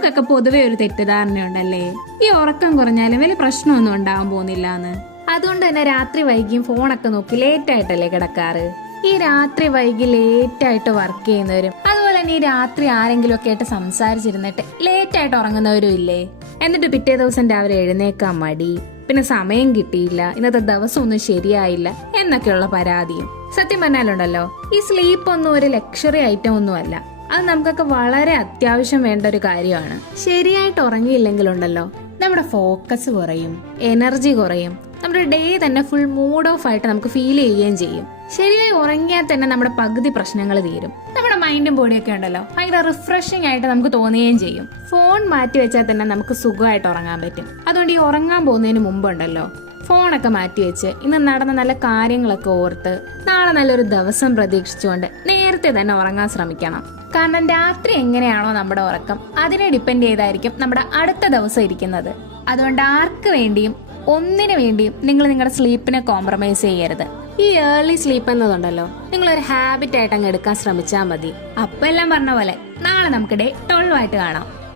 നമുക്കൊക്കെ പൊതുവെ ഒരു തെറ്റിദ്ധാരണയുണ്ടല്ലേ, ഈ ഉറക്കം കുറഞ്ഞാലും വലിയ പ്രശ്നമൊന്നും ഉണ്ടാവാൻ പോകുന്നില്ല എന്ന്. അതുകൊണ്ട് തന്നെ രാത്രി വൈകിയും ഫോണൊക്കെ നോക്കി ലേറ്റ് ആയിട്ടല്ലേ കിടക്കാറ്. ഈ രാത്രി വൈകി ലേറ്റ് ആയിട്ട് വർക്ക് ചെയ്യുന്നവരും അതുപോലെ തന്നെ ഈ രാത്രി ആരെങ്കിലും ഒക്കെ ആയിട്ട് സംസാരിച്ചിരുന്നിട്ട് ലേറ്റ് ആയിട്ട് ഉറങ്ങുന്നവരും ഇല്ലേ? എന്നിട്ട് പിറ്റേ ദിവസം രാവിലെ എഴുന്നേക്കാൻ മടി, പിന്നെ സമയം കിട്ടിയില്ല, ഇന്നത്തെ ദിവസം ഒന്നും ശരിയായില്ല എന്നൊക്കെയുള്ള പരാതിയും. സത്യം പറഞ്ഞാലുണ്ടല്ലോ, ഈ സ്ലീപ്പ് ഒന്നും ഒരു ലക്ഷറി ഐറ്റം ഒന്നും അല്ല. അത് നമുക്കൊക്കെ വളരെ അത്യാവശ്യം വേണ്ട ഒരു കാര്യമാണ്. ശരിയായിട്ട് ഉറങ്ങിയില്ലെങ്കിലുണ്ടല്ലോ നമ്മുടെ ഫോക്കസ് കുറയും, എനർജി കുറയും, നമ്മുടെ ഡേ തന്നെ ഫുൾ മൂഡ് ഓഫ് ആയിട്ട് നമുക്ക് ഫീൽ ചെയ്യുകയും ചെയ്യും. ശരിയായി ഉറങ്ങിയാൽ തന്നെ നമ്മുടെ പകുതി പ്രശ്നങ്ങൾ തീരും. നമ്മുടെ മൈൻഡും ബോഡിയൊക്കെ ഉണ്ടല്ലോ ഭയങ്കര റിഫ്രഷിംഗ് ആയിട്ട് നമുക്ക് തോന്നുകയും ചെയ്യും. ഫോൺ മാറ്റി വെച്ചാൽ തന്നെ നമുക്ക് സുഖമായിട്ട് ഉറങ്ങാൻ പറ്റും. അതുകൊണ്ട് ഈ ഉറങ്ങാൻ പോകുന്നതിന് മുമ്പുണ്ടല്ലോ ഫോണൊക്കെ മാറ്റി വെച്ച് ഇന്ന് നടന്ന നല്ല കാര്യങ്ങളൊക്കെ ഓർത്ത് നാളെ നല്ലൊരു ദിവസം പ്രതീക്ഷിച്ചുകൊണ്ട് നേരത്തെ തന്നെ ഉറങ്ങാൻ ശ്രമിക്കണം. കാരണം രാത്രി എങ്ങനെയാണോ നമ്മുടെ ഉറക്കം അതിനെ ഡിപ്പെൻഡ് ചെയ്തായിരിക്കും നമ്മുടെ അടുത്ത ദിവസം ഇരിക്കുന്നത്. അതുകൊണ്ട് ആർക്ക് വേണ്ടിയും ഒന്നിനു വേണ്ടിയും നിങ്ങൾ നിങ്ങളുടെ സ്ലീപ്പിനെ കോംപ്രമൈസ് ചെയ്യരുത്. ഈ ഏർലി സ്ലീപ്പ് എന്നതുണ്ടല്ലോ നിങ്ങളൊരു ഹാബിറ്റ് ആയിട്ട് അങ്ങ് എടുക്കാൻ ശ്രമിച്ചാൽ മതി. അപ്പൊ എല്ലാം പറഞ്ഞ പോലെ നാളെ നമുക്ക് ഡേ 12 ആയിട്ട് കാണാം.